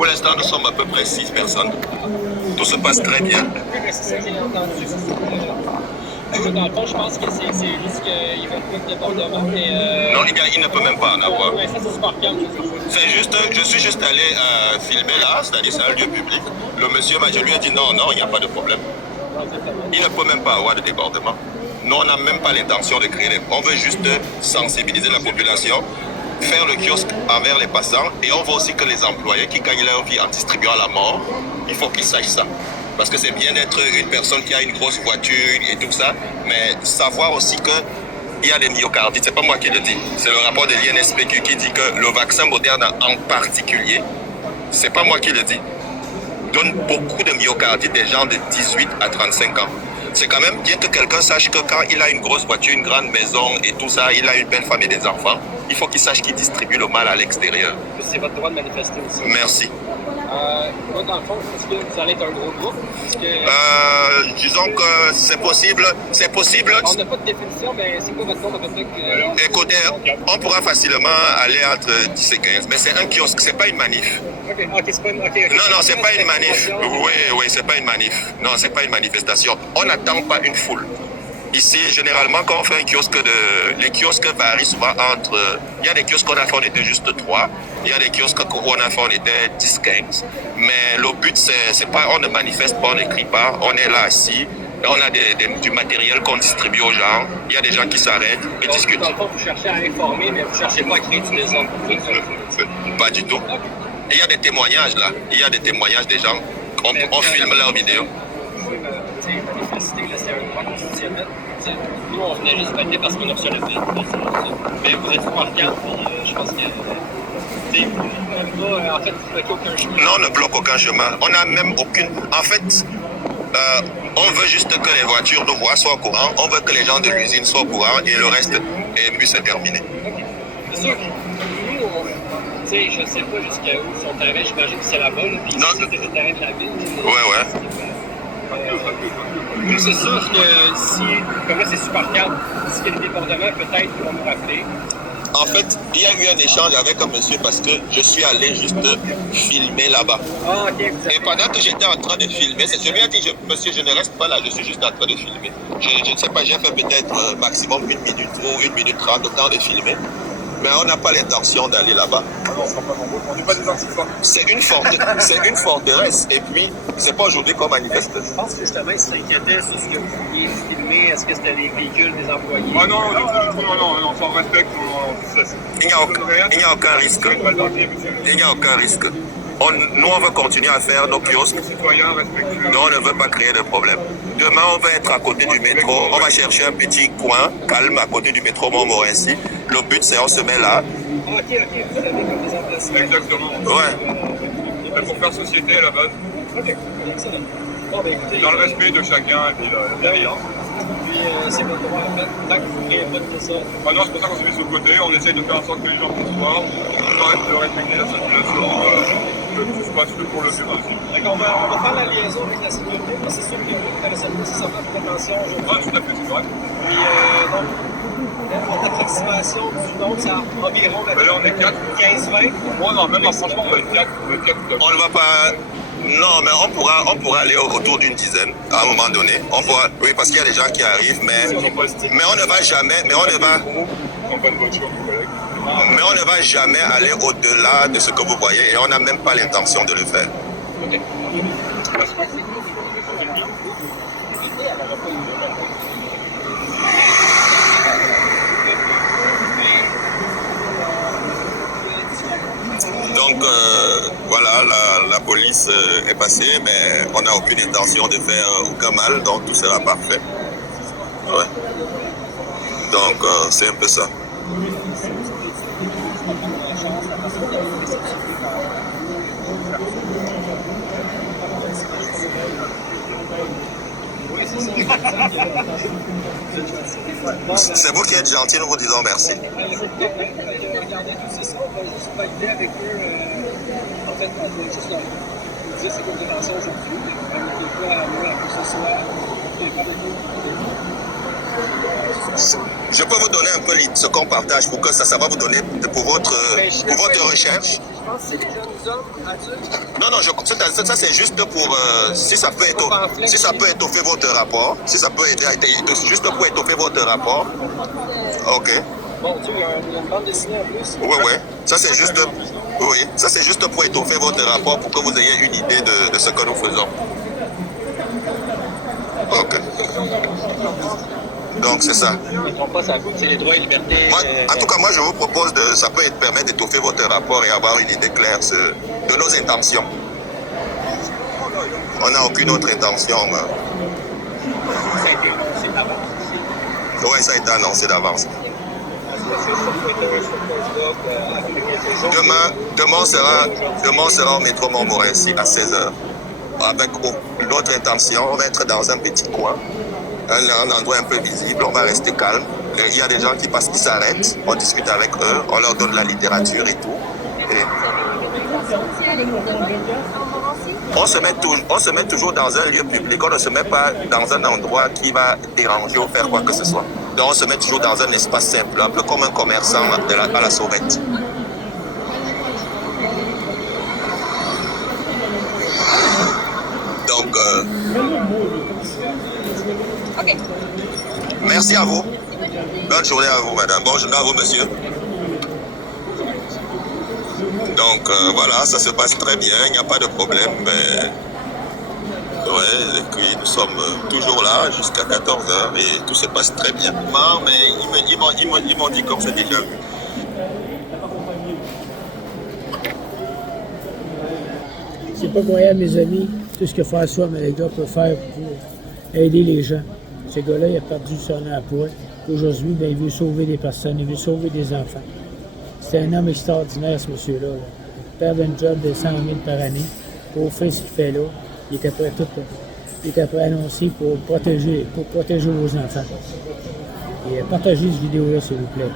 Pour l'instant, nous sommes à peu près 6 personnes. Tout se passe très bien. C'est ça que j'ai entendu. Dans le fond, je pense que c'est juste qu'ils veulent pas de débordement, mais... Non, il ne peut même pas en avoir. Ouais, ça, c'est super calme. C'est juste, je suis juste allé filmer là, c'est-à-dire c'est un lieu public. Le monsieur, je lui ai dit non, il n'y a pas de problème. Il ne peut même pas avoir de débordement. Nous, on n'a même pas l'intention de créer des... On veut juste sensibiliser la population, faire le kiosque envers les passants, et on veut aussi que les employés qui gagnent leur vie en distribuant la mort, il faut qu'ils sachent ça. Parce que c'est bien d'être une personne qui a une grosse voiture et tout ça, mais savoir aussi que il y a des myocardites, c'est pas moi qui le dis, c'est le rapport de l'INSPQ qui dit que le vaccin Moderna en particulier, c'est pas moi qui le dis, donne beaucoup de myocardites des gens de 18 à 35 ans. C'est quand même bien que quelqu'un sache que quand il a une grosse voiture, une grande maison et tout ça, il a une belle famille et des enfants, il faut qu'il sache qu'il distribue le mal à l'extérieur. C'est votre droit de manifester aussi. Merci. Moi, dans le fond, est-ce que vous allez être un gros groupe? Disons que c'est possible. C'est possible. On n'a pas de définition, mais c'est quoi votre nombre à peu près? Écoutez, on pourra facilement aller entre 10 et 15, mais c'est un kiosque, c'est pas une manif. Ok, c'est pas une... Non, c'est pas une manif. Oui, c'est pas une manif. Non, c'est pas une manifestation. On n'attend pas une foule. Ici, généralement, quand on fait un kiosque, les kiosques varient souvent entre... Il y a des kiosques qu'on a fait, on était juste 3. Il y a des kiosques qu'on a fait, on était 10-15. Mais le but, c'est pas... On ne manifeste pas, on n'écrit pas. On est là assis. Et on a du matériel qu'on distribue aux gens. Il y a des gens qui s'arrêtent et discutent. Dans le fond, vous cherchez à informer, mais vous ne cherchez pas à créer du désordre. Pas du tout. Et il y a des témoignages là. Il y a des témoignages des gens. On filme leurs vidéos. Manifester, c'est un droit constitutionnel. Nous, on venait juste voter parce qu'on a reçu la ville. Mais vous êtes super calme, puis je pense que... en fait, vous bloquez aucun chemin. Non, on ne bloque aucun chemin. On n'a même aucune... En fait, on veut juste que les voitures de voie soient au courant. On veut que les gens de l'usine soient au courant et le reste puisse se terminer. Okay. C'est sûr que nous, je ne sais pas jusqu'à où son terrain, j'imagine que c'est là-bas. Puis non, c'est le terrain de la ville. Ouais. C'est sûr que si, comme là, c'est super calme, s'il y a des débordements, peut-être qu'ils vont nous rappeler. En fait, il y a eu un échange avec un monsieur parce que je suis allé juste filmer là-bas. Ah, ok. Et pendant que j'étais en train de filmer, je lui ai dit, monsieur, je ne reste pas là, je suis juste en train de filmer. Je ne sais pas, j'ai fait peut-être maximum 1 minute ou 1 minute 30 de temps de filmer. Mais on n'a pas l'intention d'aller là-bas. On n'est pas des antifas. C'est une forteresse. Et puis, c'est pas aujourd'hui qu'on manifeste. Je pense que justement, ils s'inquiétaient sur ce que vous vouliez filmer. Est-ce que c'était les véhicules des employés? Ah non, ça on respecte. Il n'y a aucun risque. Il n'y a aucun risque. Nous, on va continuer à faire nos kiosques. Nous, on ne veut pas créer de problème. Demain, on va être à côté du métro. On va chercher un petit coin calme à côté du métro Montmorency. Le but, c'est on se met là. Ok. Vous avez comme des emplacements. Exactement. Ouais. C'est pour faire société à la base. Ok, excellent. Bon, ben écoutez... Dans le respect de chacun et puis la bienveillance. Puis c'est votre droit, en fait. Tant que vous ne créez pas de ça. Ah non, c'est pour ça qu'on s'est mis sur le côté. On essaye de faire en sorte que les gens puissent voir. De respecter la circulation. Que tout se passe pour le mieux aussi. D'accord, on va faire la liaison avec la sécurité, mais c'est sûr que vous connaissez pas nécessairement de prévention aujourd'hui. Ah, tout à fait, c'est vrai. Puis, donc, votre approximation du nombre, c'est environ... Ben là, on est 4. 15-20. Oh non, même franchement, on va être 4. On ne va pas... Non, mais on pourra aller autour d'une dizaine à un moment donné. Oui, parce qu'il y a des gens qui arrivent, mais on ne va jamais... En bonne voiture, mon collègue. Mais on ne va jamais aller au-delà de ce que vous voyez et on n'a même pas l'intention de le faire. Ok. Donc voilà, la police est passée, mais on n'a aucune intention de faire aucun mal, donc tout sera parfait. Ouais. Donc c'est un peu ça. C'est vous qui êtes gentil, nous vous disons merci. Regardez tout ça, on va juste valider avec eux. En fait, on va juste leur dire c'est quoi votre intention aujourd'hui, mais on ne peut pas avoir que ce soit. Je peux vous donner un peu ce qu'on partage pour que ça va vous donner pour votre recherche. Je pense que c'est déjà hommes adultes? Non, non, ça c'est juste pour si ça peut étoffer votre rapport, si ça peut aider juste pour étoffer votre rapport. Ok. Mon Dieu, il y a une bande dessinée en plus. Oui, oui. Ça c'est juste pour étoffer votre rapport pour que vous ayez une idée de ce que nous faisons. Ok. Donc c'est ça. Ils ne font pas ça coûte, c'est les droits et libertés. Moi, en tout cas, moi je vous propose ça peut permettre d'étoffer votre rapport et avoir une idée claire de nos intentions. On n'a aucune autre intention. Ça a été annoncé d'avance. Oui, ça a été annoncé d'avance. Demain sera au métro Montmorency à 16h. Avec une autre intention, on va être dans un petit coin, un endroit un peu visible, on va rester calme. Il y a des gens qui passent, qui s'arrêtent, on discute avec eux, on leur donne la littérature et tout. Et on se met toujours dans un lieu public, on ne se met pas dans un endroit qui va déranger ou faire quoi que ce soit. Donc on se met toujours dans un espace simple, un peu comme un commerçant à la sauvette. Donc, OK. Merci à vous. Bonne journée à vous, madame. Bonne journée à vous, monsieur. Donc, voilà, ça se passe très bien, il n'y a pas de problème. Mais... ouais, et puis nous sommes toujours là jusqu'à 14h et tout se passe très bien. Mais ils m'ont dit comme c'est déjà vu. C'est pas croyable, mes amis, tout ce que François Maléga peut faire pour aider les gens. Ce gars-là, il a perdu son emploi. Aujourd'hui, ben, il veut sauver des personnes, il veut sauver des enfants. C'est un homme extraordinaire, ce monsieur-là. Là. Il perd un job de 100 000 par année pour faire ce qu'il fait là. Il était prêt tout. Il était prêt à annoncer pour protéger vos enfants. Et partagez cette vidéo-là, s'il vous plaît.